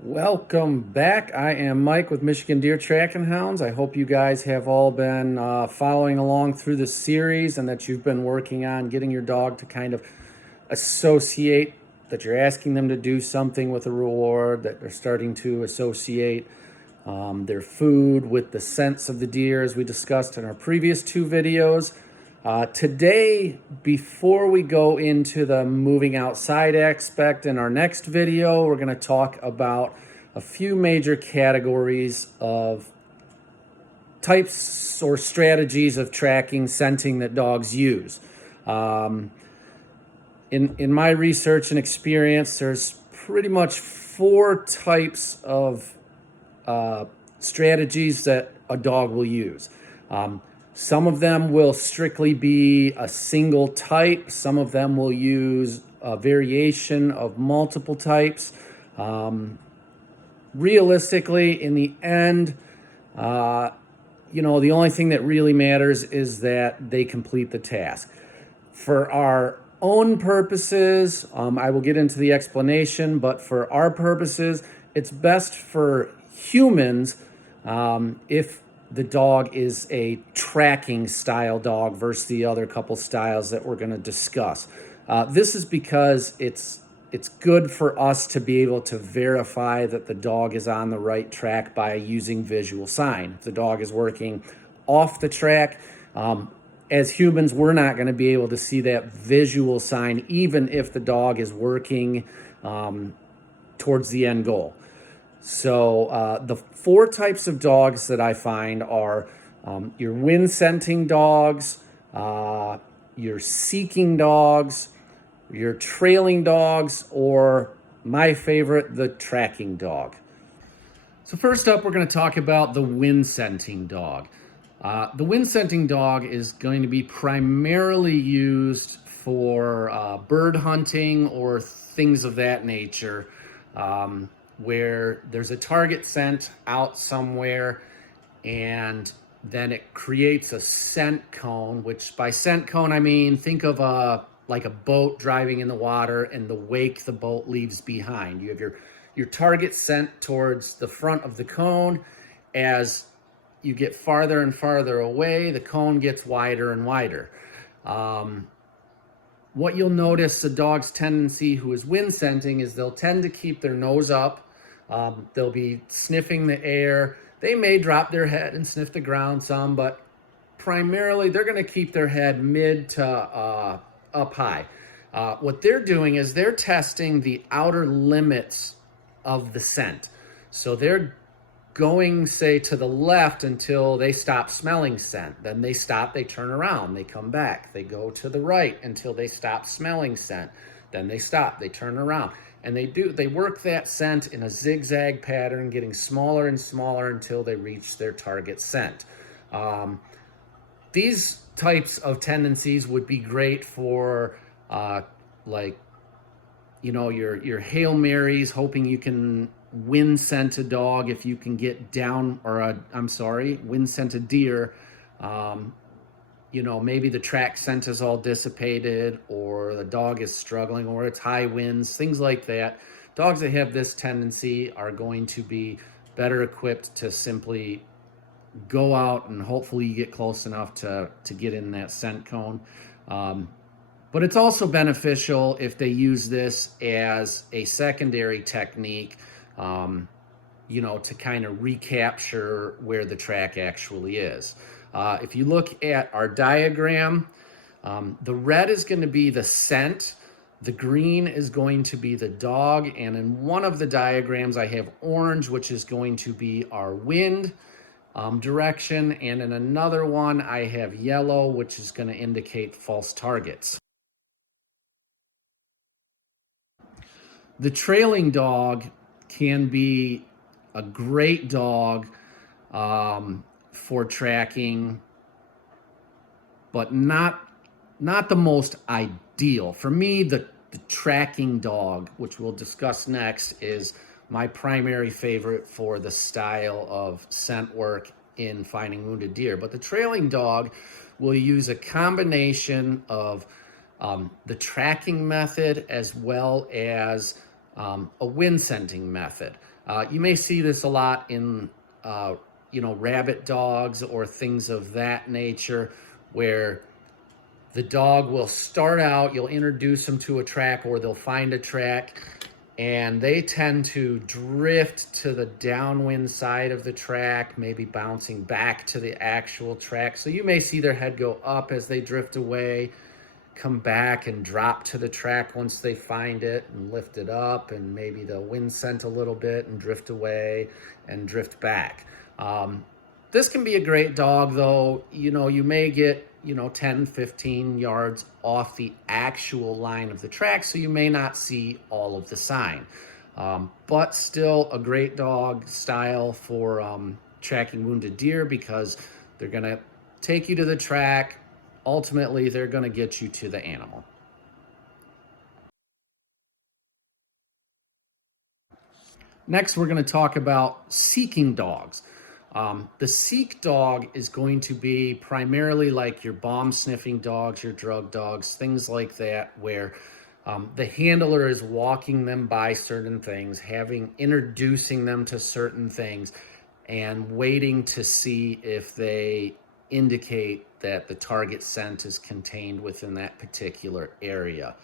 Welcome back. I am Mike with Michigan Deer Tracking Hounds. I hope you guys have all been following along through the series and that you've been working on getting your dog to kind of associate, that you're asking them to do something with a reward, that they're starting to associate their food with the scents of the deer, as we discussed in our previous two videos. Today, before we go into the moving outside aspect in our next video, we're going to talk about a few major categories of types or strategies of tracking, scenting that dogs use. In my research and experience, there's pretty much four types of strategies that a dog will use. Some of them will strictly be a single type. Some of them will use a variation of multiple types. Realistically, in the end, the only thing that really matters is that they complete the task. For our own purposes, I will get into the explanation, but for our purposes, it's best for humans if the dog is a tracking style dog versus the other couple styles that we're going to discuss. This is because it's good for us to be able to verify that the dog is on the right track by using visual sign. If the dog is working off the track, as humans, we're not going to be able to see that visual sign, even if the dog is working towards the end goal. So the four types of dogs that I find are your wind scenting dogs, your seeking dogs, your trailing dogs, or my favorite, the tracking dog. So first up, we're going to talk about the wind scenting dog. The wind scenting dog is going to be primarily used for bird hunting or things of that nature, where there's a target scent out somewhere and then it creates a scent cone, which by scent cone, I mean, think of like a boat driving in the water and the wake the boat leaves behind. You have your target scent towards the front of the cone. As you get farther and farther away, the cone gets wider and wider. What you'll notice the dog's tendency who is wind scenting is they'll tend to keep their nose up. They'll be sniffing the air. They may drop their head and sniff the ground some, but primarily they're going to keep their head mid to up high. What they're doing is they're testing the outer limits of the scent. So they're going, say, to the left until they stop smelling scent. Then they stop, they turn around, they come back. They go to the right until they stop smelling scent. Then they stop, they turn around. And they work that scent in a zigzag pattern, getting smaller and smaller until they reach their target scent. These types of tendencies would be great for your Hail Marys, hoping you can wind scent a dog if you can get down, wind scent a deer. Maybe the track scent is all dissipated or the dog is struggling or it's high winds, things like that. Dogs that have this tendency are going to be better equipped to simply go out and hopefully you get close enough to get in that scent cone. But it's also beneficial if they use this as a secondary technique, to kind of recapture where the track actually is. If you look at our diagram, the red is going to be the scent, the green is going to be the dog, and in one of the diagrams I have orange, which is going to be our wind direction, and in another one I have yellow, which is going to indicate false targets. The trailing dog can be a great dog for tracking, but not the most ideal. For me, the tracking dog, which we'll discuss next, is my primary favorite for the style of scent work in finding wounded deer. But the trailing dog will use a combination of the tracking method as well as a wind scenting method. You may see this a lot in rabbit dogs or things of that nature, where the dog will start out, you'll introduce them to a track, or they'll find a track, and they tend to drift to the downwind side of the track, maybe bouncing back to the actual track. So you may see their head go up as they drift away, come back and drop to the track once they find it, and lift it up, and maybe they'll wind scent a little bit and drift away and drift back. This can be a great dog, though. You may get 10, 15 yards off the actual line of the track, so you may not see all of the sign. But still a great dog style for tracking wounded deer, because they're gonna take you to the track. Ultimately, they're gonna get you to the animal. Next, we're gonna talk about seeking dogs. The seek dog is going to be primarily like your bomb sniffing dogs, your drug dogs, things like that, where the handler is walking them by certain things, introducing them to certain things, and waiting to see if they indicate that the target scent is contained within that particular area.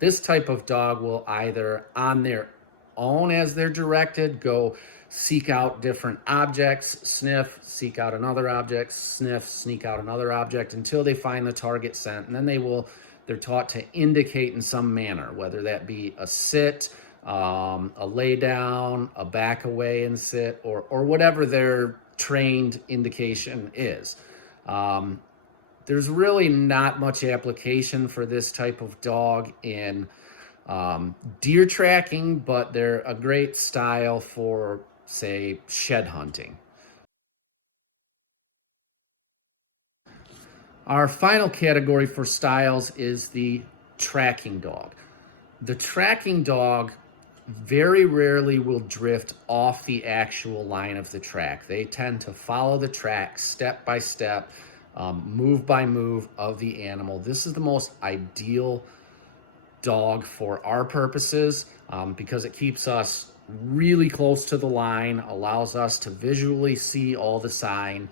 This type of dog will either on their own, as they're directed, go seek out different objects, sniff, seek out another object, sniff, sneak out another object, until they find the target scent. And then they're taught to indicate in some manner, whether that be a sit, a lay down, a back away and sit, or whatever their trained indication is. There's really not much application for this type of dog in deer tracking, but they're a great style for, say, shed hunting. Our final category for styles is the tracking dog. The tracking dog very rarely will drift off the actual line of the track. They tend to follow the track step by step, move by move of the animal. This is the most ideal dog for our purposes, because it keeps us really close to the line, allows us to visually see all the sign,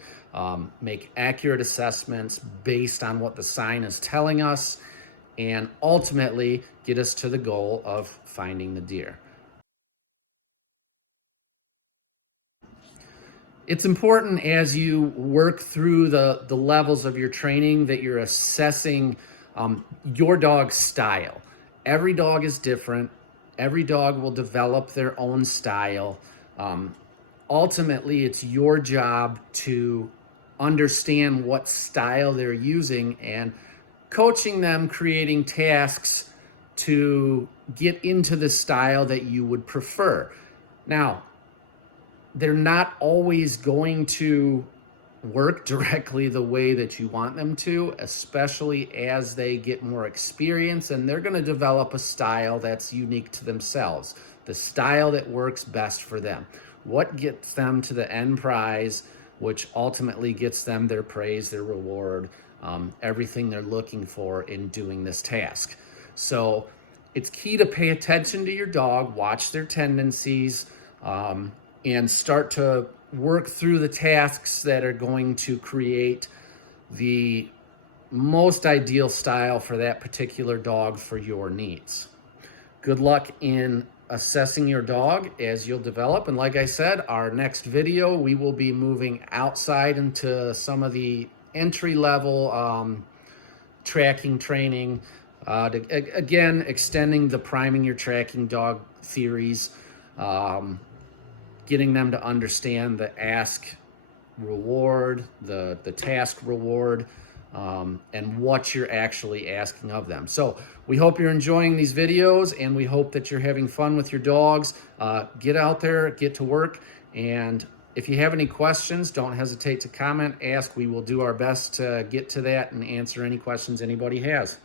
make accurate assessments based on what the sign is telling us, and ultimately get us to the goal of finding the deer. It's important, as you work through the levels of your training, that you're assessing your dog's style. Every dog is different. Every dog will develop their own style. Ultimately, it's your job to understand what style they're using and coaching them, creating tasks to get into the style that you would prefer. Now, they're not always going to work directly the way that you want them to, especially as they get more experience, and they're going to develop a style that's unique to themselves, the style that works best for them, what gets them to the end prize, which ultimately gets them their praise, their reward, everything they're looking for in doing this task. So it's key to pay attention to your dog, watch their tendencies, and start to work through the tasks that are going to create the most ideal style for that particular dog for your needs. Good luck in assessing your dog as you'll develop. And like I said, our next video, we will be moving outside into some of the entry-level tracking training, again, extending the priming your tracking dog theories, getting them to understand the ask reward, the task reward, and what you're actually asking of them. So we hope you're enjoying these videos, and we hope that you're having fun with your dogs. Get out there, get to work, and if you have any questions, don't hesitate to comment, ask. We will do our best to get to that and answer any questions anybody has.